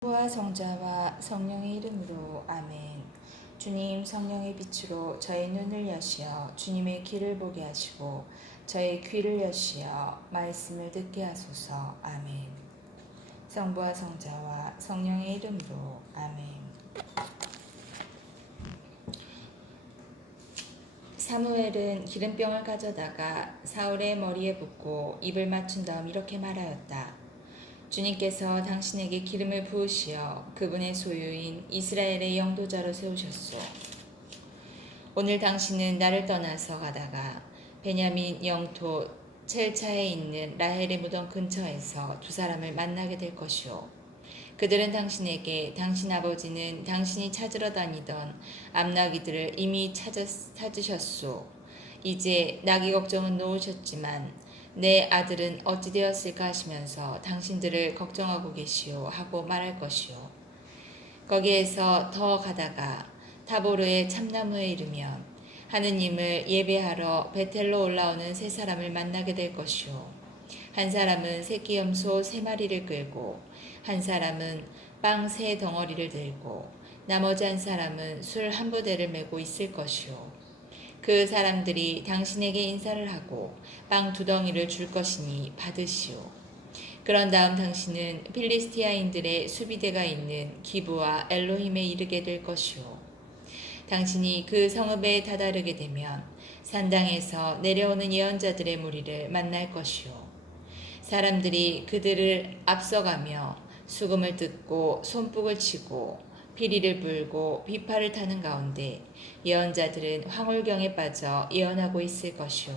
부와 성자와 성령의 이름으로 아멘. 주님, 성령의 빛으로 저의 눈을 여시어 주님의 길을 보게 하시고 저의 귀를 여시어 말씀을 듣게 하소서. 아멘. 성부와 성자와 성령의 이름으로 아멘. 사무엘은 기름병을 가져다가 사울의 머리에 붓고 입을 맞춘 다음 이렇게 말하였다. 주님께서 당신에게 기름을 부으시어 그분의 소유인 이스라엘의 영도자로 세우셨소. 오늘 당신은 나를 떠나서 가다가 베냐민 영토 첼차에 있는 라헬의 무덤 근처에서 두 사람을 만나게 될 것이오. 그들은 당신에게 당신 아버지는 당신이 찾으러 다니던 암나귀들을 이미 찾으셨소. 이제 나귀 걱정은 놓으셨지만 내 아들은 어찌 되었을까 하시면서 당신들을 걱정하고 계시오 하고 말할 것이오. 거기에서 더 가다가 타보르의 참나무에 이르면 하느님을 예배하러 베텔로 올라오는 세 사람을 만나게 될 것이오. 한 사람은 새끼 염소 3마리를 끌고 한 사람은 빵 3덩어리를 들고 나머지 한 사람은 술 1부대를 메고 있을 것이오. 그 사람들이 당신에게 인사를 하고 빵 2덩이를 줄 것이니 받으시오. 그런 다음 당신은 필리스티아인들의 수비대가 있는 기브와 엘로힘에 이르게 될 것이오. 당신이 그 성읍에 다다르게 되면 산당에서 내려오는 예언자들의 무리를 만날 것이오. 사람들이 그들을 앞서가며 수금을 뜯고 손뼉을 치고 피리를 불고 비파를 타는 가운데 예언자들은 황홀경에 빠져 예언하고 있을 것이오.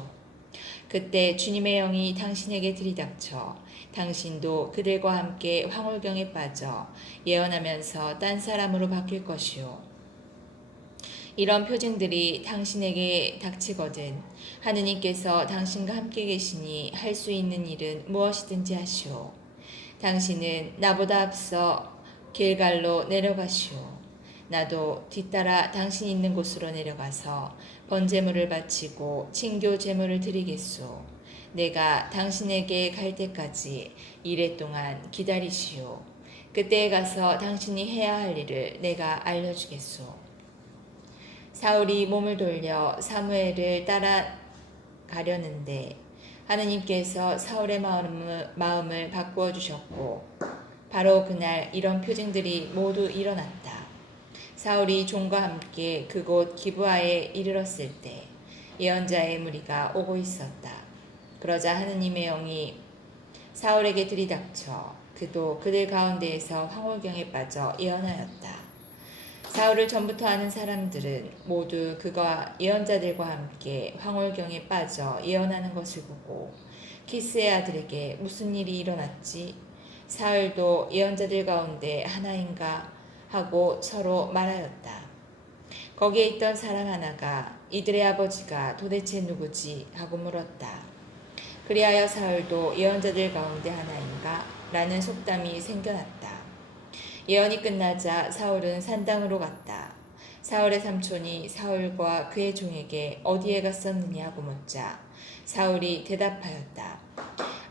그때 주님의 영이 당신에게 들이닥쳐 당신도 그들과 함께 황홀경에 빠져 예언하면서 딴 사람으로 바뀔 것이오. 이런 표징들이 당신에게 닥치거든 하느님께서 당신과 함께 계시니 할 수 있는 일은 무엇이든지 하시오. 당신은 나보다 앞서 길갈로 내려가시오. 나도 뒤따라 당신 있는 곳으로 내려가서 번제물을 바치고 친교 제물을 드리겠소. 내가 당신에게 갈 때까지 이래 동안 기다리시오. 그때에 가서 당신이 해야 할 일을 내가 알려주겠소. 사울이 몸을 돌려 사무엘을 따라가려는데 하느님께서 사울의 마음을 바꾸어 주셨고 바로 그날 이런 표징들이 모두 일어났다. 사울이 종과 함께 그곳 기브아에 이르렀을 때 예언자의 무리가 오고 있었다. 그러자 하느님의 영이 사울에게 들이닥쳐 그도 그들 가운데에서 황홀경에 빠져 예언하였다. 사울을 전부터 아는 사람들은 모두 그가 예언자들과 함께 황홀경에 빠져 예언하는 것을 보고 키스의 아들에게 무슨 일이 일어났지? 사울도 예언자들 가운데 하나인가? 하고 서로 말하였다. 거기에 있던 사람 하나가 이들의 아버지가 도대체 누구지? 하고 물었다. 그리하여 사울도 예언자들 가운데 하나인가? 라는 속담이 생겨났다. 예언이 끝나자 사울은 산당으로 갔다. 사울의 삼촌이 사울과 그의 종에게 어디에 갔었느냐고 묻자 사울이 대답하였다.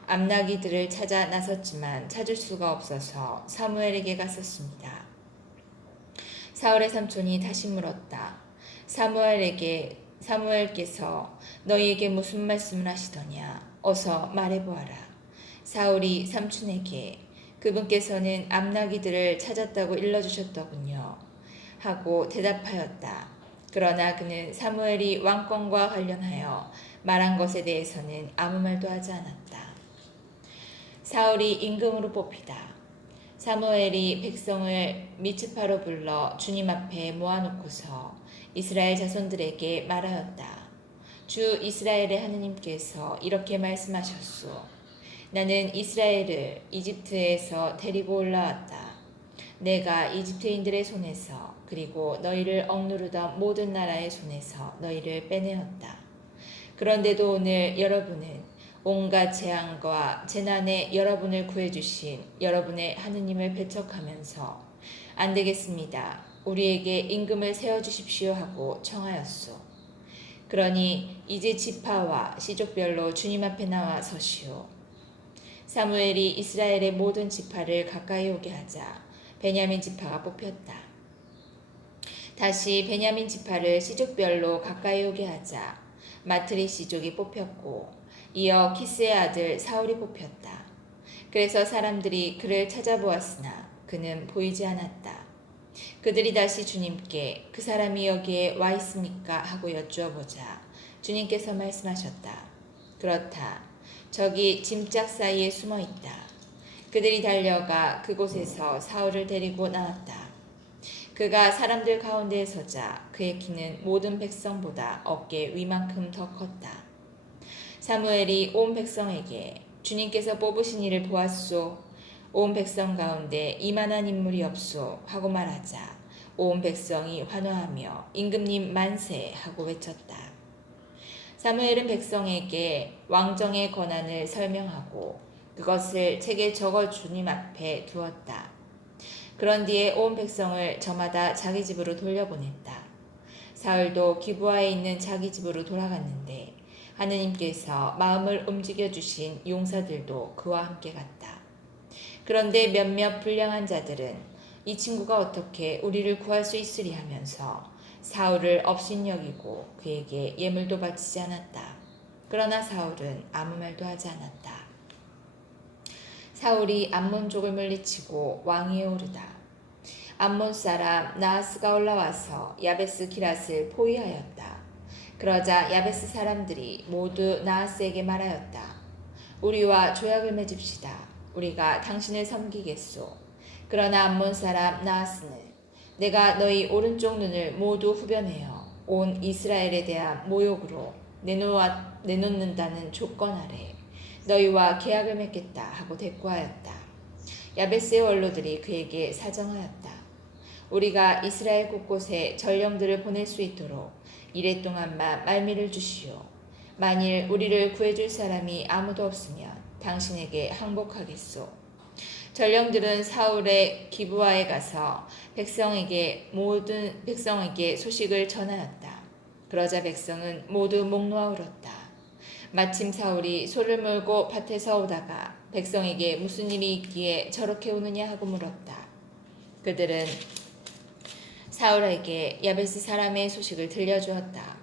암나귀들을 찾아 나섰지만 찾을 수가 없어서 사무엘에게 갔었습니다. 사울의 삼촌이 다시 물었다. 사무엘께서 너희에게 무슨 말씀을 하시더냐? 어서 말해보아라. 사울이 삼촌에게 그분께서는 암나귀들을 찾았다고 일러주셨더군요. 하고 대답하였다. 그러나 그는 사무엘이 왕권과 관련하여 말한 것에 대해서는 아무 말도 하지 않았다. 사울이 임금으로 뽑히다. 사무엘이 백성을 미츠파로 불러 주님 앞에 모아놓고서 이스라엘 자손들에게 말하였다. 주 이스라엘의 하느님께서 이렇게 말씀하셨소. 나는 이스라엘을 이집트에서 데리고 올라왔다. 내가 이집트인들의 손에서 그리고 너희를 억누르던 모든 나라의 손에서 너희를 빼내었다. 그런데도 오늘 여러분은 온갖 재앙과 재난에 여러분을 구해주신 여러분의 하느님을 배척하면서 안 되겠습니다. 우리에게 임금을 세워주십시오 하고 청하였소. 그러니 이제 지파와 시족별로 주님 앞에 나와 서시오. 사무엘이 이스라엘의 모든 지파를 가까이 오게 하자 베냐민 지파가 뽑혔다. 다시 베냐민 지파를 시족별로 가까이 오게 하자 마트리 시족이 뽑혔고 이어 키스의 아들 사울이 뽑혔다. 그래서 사람들이 그를 찾아보았으나 그는 보이지 않았다. 그들이 다시 주님께 그 사람이 여기에 와 있습니까? 하고 여쭈어보자 주님께서 말씀하셨다. 그렇다. 저기 짐짝 사이에 숨어 있다. 그들이 달려가 그곳에서 사울을 데리고 나왔다. 그가 사람들 가운데에 서자 그의 키는 모든 백성보다 어깨 위만큼 더 컸다. 사무엘이 온 백성에게 주님께서 뽑으신 이를 보았소. 온 백성 가운데 이만한 인물이 없소 하고 말하자 온 백성이 환호하며 임금님 만세 하고 외쳤다. 사무엘은 백성에게 왕정의 권한을 설명하고 그것을 책에 적어 주님 앞에 두었다. 그런 뒤에 온 백성을 저마다 자기 집으로 돌려보냈다. 사울도 기브아에 있는 자기 집으로 돌아갔는데 하느님께서 마음을 움직여 주신 용사들도 그와 함께 갔다. 그런데 몇몇 불량한 자들은 이 친구가 어떻게 우리를 구할 수 있으리 하면서 사울을 업신여기고 그에게 예물도 바치지 않았다. 그러나 사울은 아무 말도 하지 않았다. 사울이 암몬족을 물리치고 왕위에 오르다. 암몬 사람 나하스가 올라와서 야베스 기랏을 포위하였다. 그러자 야베스 사람들이 모두 나하스에게 말하였다. 우리와 조약을 맺읍시다. 우리가 당신을 섬기겠소. 그러나 암몬 사람 나하스는 내가 너희 오른쪽 눈을 모두 후변하여 온 이스라엘에 대한 모욕으로 내놓는다는 조건 아래 너희와 계약을 맺겠다 하고 대꾸하였다. 야베스의 원로들이 그에게 사정하였다. 우리가 이스라엘 곳곳에 전령들을 보낼 수 있도록 이래 동안만 말미를 주시오. 만일 우리를 구해줄 사람이 아무도 없으면 당신에게 항복하겠소. 전령들은 사울의 기브아에 가서 모든 백성에게 소식을 전하였다. 그러자 백성은 모두 목 놓아 울었다. 마침 사울이 소를 몰고 밭에서 오다가 백성에게 무슨 일이 있기에 저렇게 우느냐 하고 물었다. 그들은 사울에게 야베스 사람의 소식을 들려주었다.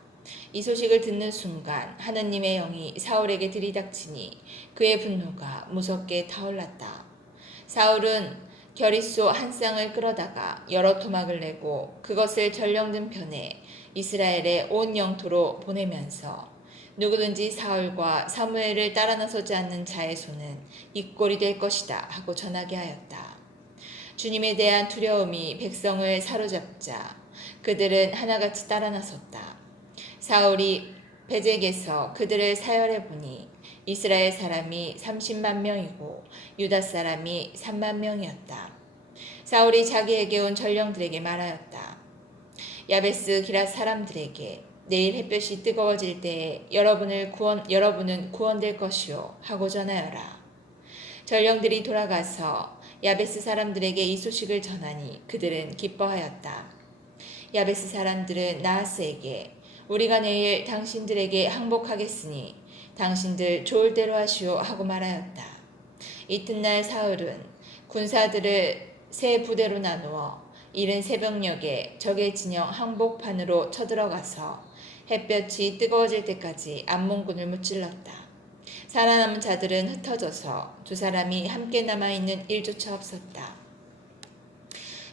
이 소식을 듣는 순간 하느님의 영이 사울에게 들이닥치니 그의 분노가 무섭게 타올랐다. 사울은 겨릿소 한 쌍을 끌어다가 여러 토막을 내고 그것을 전령든 편에 이스라엘의 온 영토로 보내면서 누구든지 사울과 사무엘을 따라 나서지 않는 자의 손은 이 꼴이 될 것이다 하고 전하게 하였다. 주님에 대한 두려움이 백성을 사로잡자 그들은 하나같이 따라 나섰다. 사울이 베잭에서 그들을 사열해 보니 이스라엘 사람이 30만 명이고 유다 사람이 3만 명이었다. 사울이 자기에게 온 전령들에게 말하였다. 야베스 기랏 사람들에게 내일 햇볕이 뜨거워질 때에 여러분은 구원될 것이요 하고 전하여라. 전령들이 돌아가서 야베스 사람들에게 이 소식을 전하니 그들은 기뻐하였다. 야베스 사람들은 나하스에게 우리가 내일 당신들에게 항복하겠으니 당신들 좋을 대로 하시오 하고 말하였다. 이튿날 사울은 군사들을 세 부대로 나누어 이른 새벽녘에 적의 진영 항복판으로 쳐들어가서 햇볕이 뜨거워질 때까지 암몬군을 무찔렀다. 살아남은 자들은 흩어져서 두 사람이 함께 남아있는 일조차 없었다.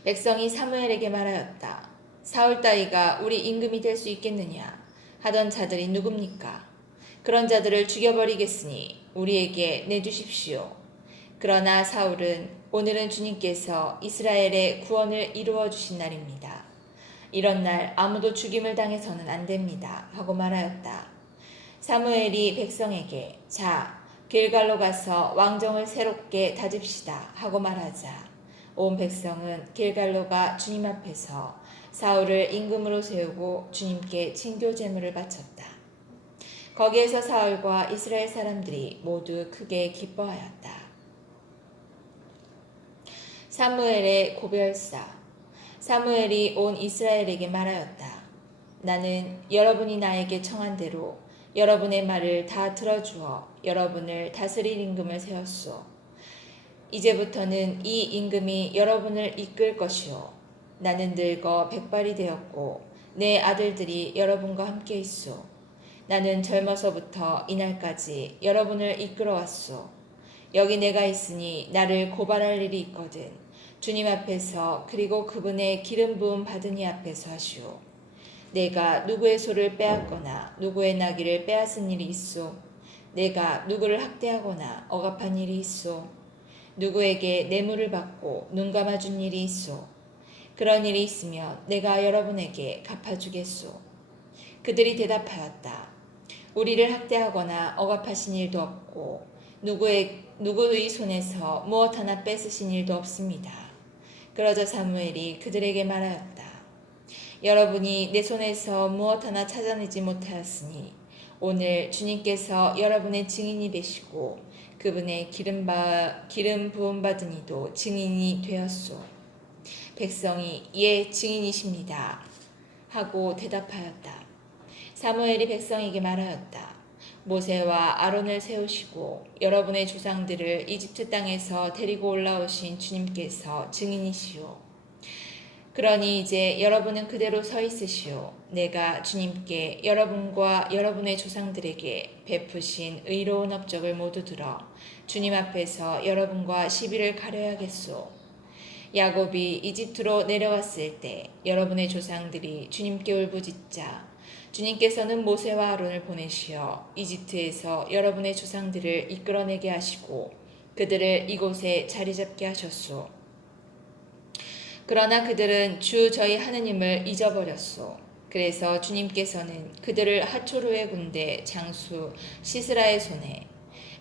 백성이 사무엘에게 말하였다. 사울 따위가 우리 임금이 될 수 있겠느냐 하던 자들이 누굽니까? 그런 자들을 죽여버리겠으니 우리에게 내주십시오. 그러나 사울은 오늘은 주님께서 이스라엘의 구원을 이루어 주신 날입니다. 이런 날 아무도 죽임을 당해서는 안 됩니다 하고 말하였다. 사무엘이 백성에게 자 길갈로 가서 왕정을 새롭게 다집시다 하고 말하자 온 백성은 길갈로가 주님 앞에서 사울을 임금으로 세우고 주님께 친교 제물을 바쳤다. 거기에서 사울과 이스라엘 사람들이 모두 크게 기뻐하였다. 사무엘의 고별사. 사무엘이 온 이스라엘에게 말하였다. 나는 여러분이 나에게 청한 대로 여러분의 말을 다 들어주어 여러분을 다스릴 임금을 세웠소. 이제부터는 이 임금이 여러분을 이끌 것이요. 나는 늙어 백발이 되었고 내 아들들이 여러분과 함께 있소. 나는 젊어서부터 이날까지 여러분을 이끌어왔소. 여기 내가 있으니 나를 고발할 일이 있거든 주님 앞에서 그리고 그분의 기름 부음 받은 이 앞에서 하시오. 내가 누구의 소를 빼앗거나 누구의 나귀를 빼앗은 일이 있소. 내가 누구를 학대하거나 억압한 일이 있소. 누구에게 뇌물을 받고 눈 감아준 일이 있소. 그런 일이 있으면 내가 여러분에게 갚아주겠소. 그들이 대답하였다. 우리를 학대하거나 억압하신 일도 없고 누구의 손에서 무엇 하나 뺏으신 일도 없습니다. 그러자 사무엘이 그들에게 말하였다. 여러분이 내 손에서 무엇 하나 찾아내지 못하였으니 오늘 주님께서 여러분의 증인이 되시고 그분의 기름 부음 받은 이도 증인이 되었소. 백성이 예 증인이십니다 하고 대답하였다. 사무엘이 백성에게 말하였다. 모세와 아론을 세우시고 여러분의 조상들을 이집트 땅에서 데리고 올라오신 주님께서 증인이시오. 그러니 이제 여러분은 그대로 서 있으시오. 내가 주님께 여러분과 여러분의 조상들에게 베푸신 의로운 업적을 모두 들어 주님 앞에서 여러분과 시비를 가려야겠소. 야곱이 이집트로 내려왔을 때 여러분의 조상들이 주님께 울부짖자 주님께서는 모세와 아론을 보내시어 이집트에서 여러분의 조상들을 이끌어내게 하시고 그들을 이곳에 자리 잡게 하셨소. 그러나 그들은 주 저희 하느님을 잊어버렸소. 그래서 주님께서는 그들을 하초르의 군대 장수 시스라의 손에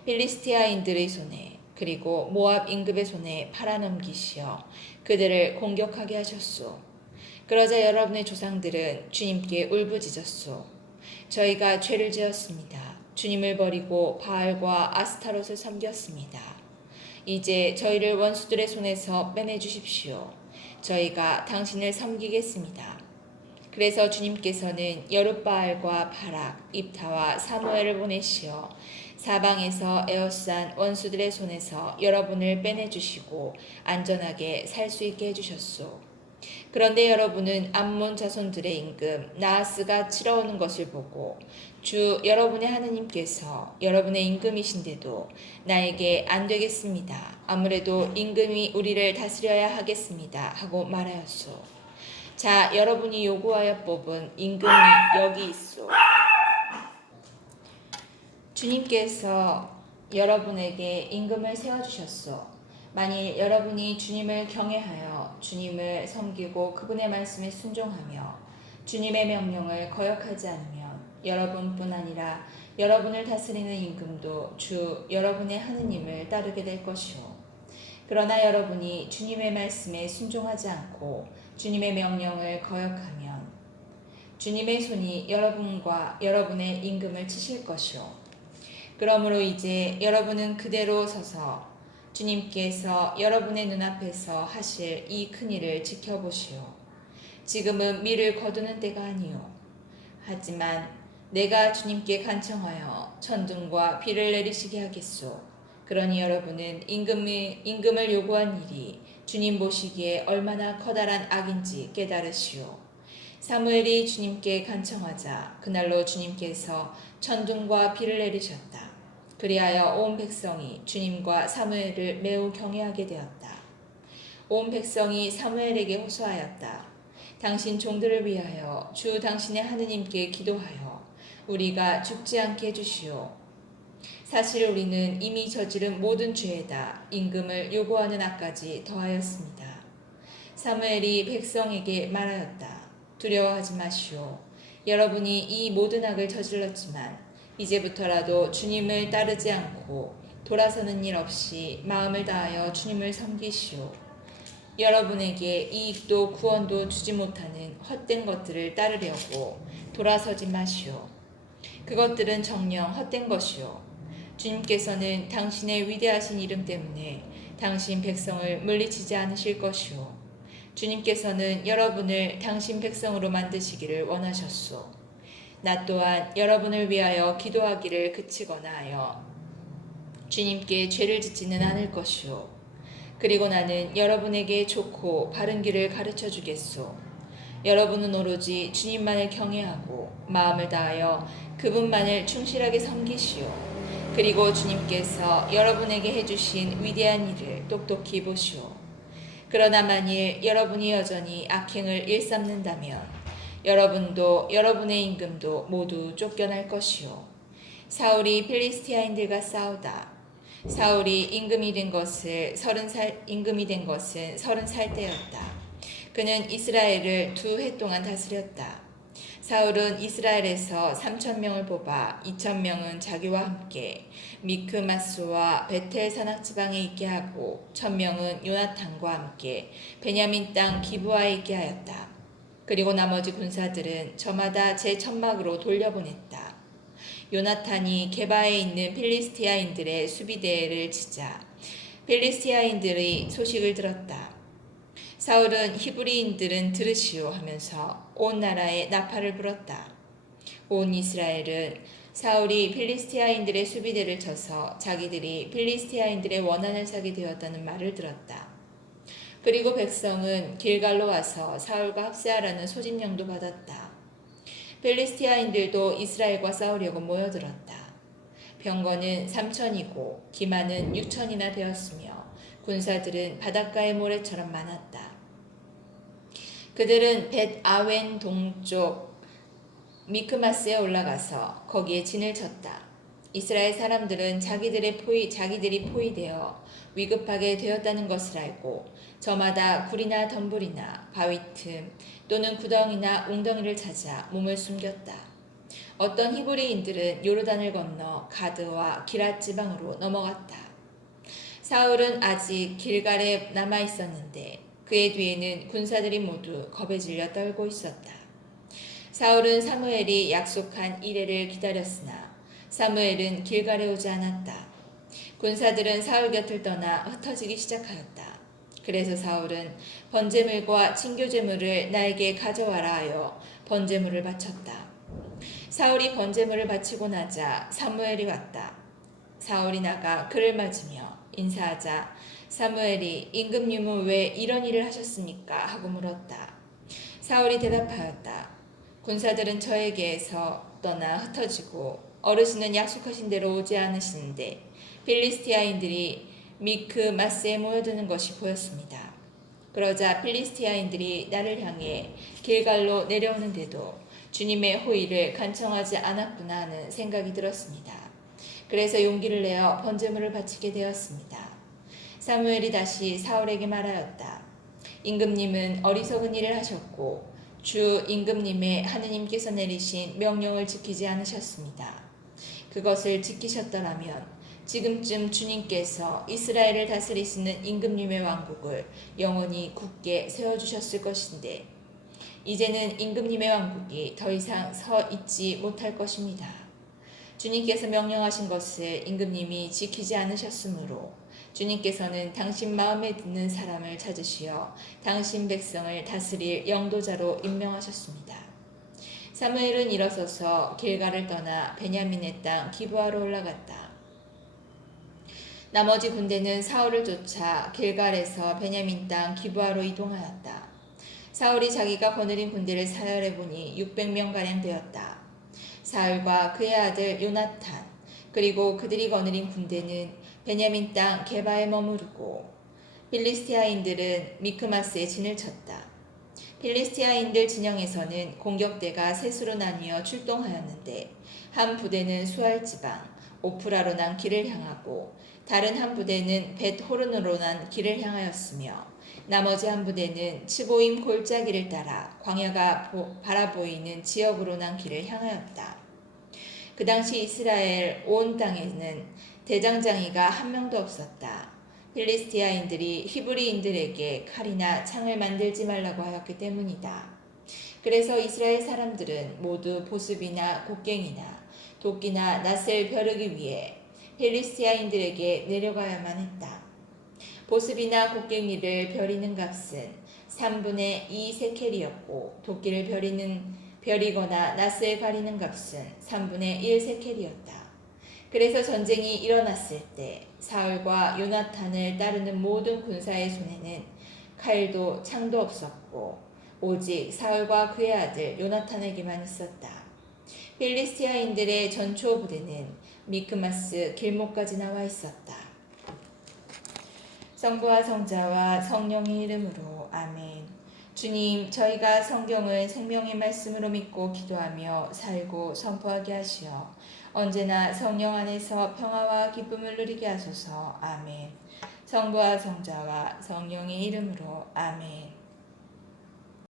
필리스티아인들의 손에 그리고 모압 임금의 손에 팔아넘기시어 그들을 공격하게 하셨소. 그러자 여러분의 조상들은 주님께 울부짖었소. 저희가 죄를 지었습니다. 주님을 버리고 바알과 아스타롯을 섬겼습니다. 이제 저희를 원수들의 손에서 빼내주십시오. 저희가 당신을 섬기겠습니다. 그래서 주님께서는 여룻바알과 바락, 입타와 사무엘을 보내시어 사방에서 에워싼 원수들의 손에서 여러분을 빼내주시고 안전하게 살 수 있게 해주셨소. 그런데 여러분은 암몬 자손들의 임금 나하스가 치러오는 것을 보고 주 여러분의 하느님께서 여러분의 임금이신데도 나에게 안 되겠습니다. 아무래도 임금이 우리를 다스려야 하겠습니다. 하고 말하였소. 자, 여러분이 요구하여 뽑은 임금이 여기 있소. 주님께서 여러분에게 임금을 세워주셨소. 만일 여러분이 주님을 경외하여 주님을 섬기고 그분의 말씀에 순종하며 주님의 명령을 거역하지 않으면 여러분뿐 아니라 여러분을 다스리는 임금도 주 여러분의 하느님을 따르게 될 것이오. 그러나 여러분이 주님의 말씀에 순종하지 않고 주님의 명령을 거역하면 주님의 손이 여러분과 여러분의 임금을 치실 것이오. 그러므로 이제 여러분은 그대로 서서 주님께서 여러분의 눈앞에서 하실 이 큰일을 지켜보시오. 지금은 밀을 거두는 때가 아니오. 하지만 내가 주님께 간청하여 천둥과 비를 내리시게 하겠소. 그러니 여러분은 임금을 요구한 일이 주님 보시기에 얼마나 커다란 악인지 깨달으시오. 사무엘이 주님께 간청하자 그날로 주님께서 천둥과 비를 내리셨다. 그리하여 온 백성이 주님과 사무엘을 매우 경외하게 되었다. 온 백성이 사무엘에게 호소하였다. 당신 종들을 위하여 주 당신의 하느님께 기도하여 우리가 죽지 않게 해주시오. 사실 우리는 이미 저지른 모든 죄에다 임금을 요구하는 악까지 더하였습니다. 사무엘이 백성에게 말하였다. 두려워하지 마시오. 여러분이 이 모든 악을 저질렀지만 이제부터라도 주님을 따르지 않고 돌아서는 일 없이 마음을 다하여 주님을 섬기시오. 여러분에게 이익도 구원도 주지 못하는 헛된 것들을 따르려고 돌아서지 마시오. 그것들은 정녕 헛된 것이오. 주님께서는 당신의 위대하신 이름 때문에 당신 백성을 물리치지 않으실 것이오. 주님께서는 여러분을 당신 백성으로 만드시기를 원하셨소. 나 또한 여러분을 위하여 기도하기를 그치거나 하여 주님께 죄를 짓지는 않을 것이오. 그리고 나는 여러분에게 좋고 바른 길을 가르쳐 주겠소. 여러분은 오로지 주님만을 경외하고 마음을 다하여 그분만을 충실하게 섬기시오. 그리고 주님께서 여러분에게 해주신 위대한 일을 똑똑히 보시오. 그러나 만일 여러분이 여전히 악행을 일삼는다면 여러분도 여러분의 임금도 모두 쫓겨날 것이오. 사울이 필리스티아인들과 싸우다. 사울이 임금이 된 것은 30살 때였다. 그는 이스라엘을 2해 동안 다스렸다. 사울은 이스라엘에서 3,000명을 뽑아 2,000명은 자기와 함께 미크마스와 베텔 산악 지방에 있게 하고 1,000명은 요나탄과 함께 베냐민 땅 기브아에 있게 하였다. 그리고 나머지 군사들은 저마다 제 천막으로 돌려보냈다. 요나탄이 게바에 있는 필리스티아인들의 수비대를 치자 필리스티아인들이 소식을 들었다. 사울은 히브리인들은 들으시오 하면서 온 나라에 나팔을 불었다. 온 이스라엘은 사울이 필리스티아인들의 수비대를 쳐서 자기들이 필리스티아인들의 원한을 사게 되었다는 말을 들었다. 그리고 백성은 길갈로 와서 사울과 합세하라는 소집령도 받았다. 필리스티아인들도 이스라엘과 싸우려고 모여들었다. 병거는 3,000이고 기마는 6,000이나 되었으며 군사들은 바닷가의 모래처럼 많았다. 그들은 벳 아웬 동쪽 미크마스에 올라가서 거기에 진을 쳤다. 이스라엘 사람들은 자기들이 포위되어 위급하게 되었다는 것을 알고 저마다 굴이나 덤불이나 바위 틈 또는 구덩이나 웅덩이를 찾아 몸을 숨겼다. 어떤 히브리인들은 요르단을 건너 가드와 기랏 지방으로 넘어갔다. 사울은 아직 길갈에 남아 있었는데 그의 뒤에는 군사들이 모두 겁에 질려 떨고 있었다. 사울은 사무엘이 약속한 이레를 기다렸으나 사무엘은 길갈에 오지 않았다. 군사들은 사울 곁을 떠나 흩어지기 시작하였다. 그래서 사울은 번제물과 친교제물을 나에게 가져와라 하여 번제물을 바쳤다. 사울이 번제물을 바치고 나자 사무엘이 왔다. 사울이 나가 그를 맞으며 인사하자 사무엘이 임금님은 왜 이런 일을 하셨습니까? 하고 물었다. 사울이 대답하였다. 군사들은 저에게서 떠나 흩어지고 어르신은 약속하신 대로 오지 않으시는데 필리스티아인들이 미크마스에 모여드는 것이 보였습니다. 그러자 필리스티아인들이 나를 향해 길갈로 내려오는데도 주님의 호의를 간청하지 않았구나 하는 생각이 들었습니다. 그래서 용기를 내어 번제물을 바치게 되었습니다. 사무엘이 다시 사울에게 말하였다. 임금님은 어리석은 일을 하셨고 주 임금님의 하느님께서 내리신 명령을 지키지 않으셨습니다. 그것을 지키셨더라면 지금쯤 주님께서 이스라엘을 다스리시는 임금님의 왕국을 영원히 굳게 세워주셨을 것인데 이제는 임금님의 왕국이 더 이상 서 있지 못할 것입니다. 주님께서 명령하신 것을 임금님이 지키지 않으셨으므로 주님께서는 당신 마음에 드는 사람을 찾으시어 당신 백성을 다스릴 영도자로 임명하셨습니다. 사무엘은 일어서서 길갈을 떠나 베냐민의 땅 기브아로 올라갔다. 나머지 군대는 사울을 쫓아 길갈에서 베냐민 땅 기브아로 이동하였다. 사울이 자기가 거느린 군대를 사열해 보니 600명가량 되었다. 사울과 그의 아들 요나탄 그리고 그들이 거느린 군대는 베냐민 땅 게바에 머무르고 필리스티아인들은 미크마스에 진을 쳤다. 필리스티아인들 진영에서는 공격대가 셋으로 나뉘어 출동하였는데 한 부대는 수알 지방 오프라로 난 길을 향하고 다른 한 부대는 벳호른으로 난 길을 향하였으며 나머지 한 부대는 츠보임 골짜기를 따라 광야가 바라보이는 지역으로 난 길을 향하였다. 그 당시 이스라엘 온 땅에는 대장장이가 한 명도 없었다. 필리스티아인들이 히브리인들에게 칼이나 창을 만들지 말라고 하였기 때문이다. 그래서 이스라엘 사람들은 모두 보습이나 곡괭이나 도끼나 낫을 벼르기 위해 필리스티아인들에게 내려가야만 했다. 보습이나 곡괭이를 벼리는 값은 3분의 2 세켈이었고 도끼를 벼리거나 낫을 가리는 값은 3분의 1 세켈이었다. 그래서 전쟁이 일어났을 때 사울과 요나탄을 따르는 모든 군사의 손에는 칼도 창도 없었고 오직 사울과 그의 아들 요나탄에게만 있었다. 필리스티아인들의 전초 부대는 미크마스 길목까지 나와 있었다. 성부와 성자와 성령의 이름으로 아멘. 주님, 저희가 성경을 생명의 말씀으로 믿고 기도하며 살고 선포하게 하시어 언제나 성령 안에서 평화와 기쁨을 누리게 하소서. 아멘. 성부와 성자와 성령의 이름으로 아멘.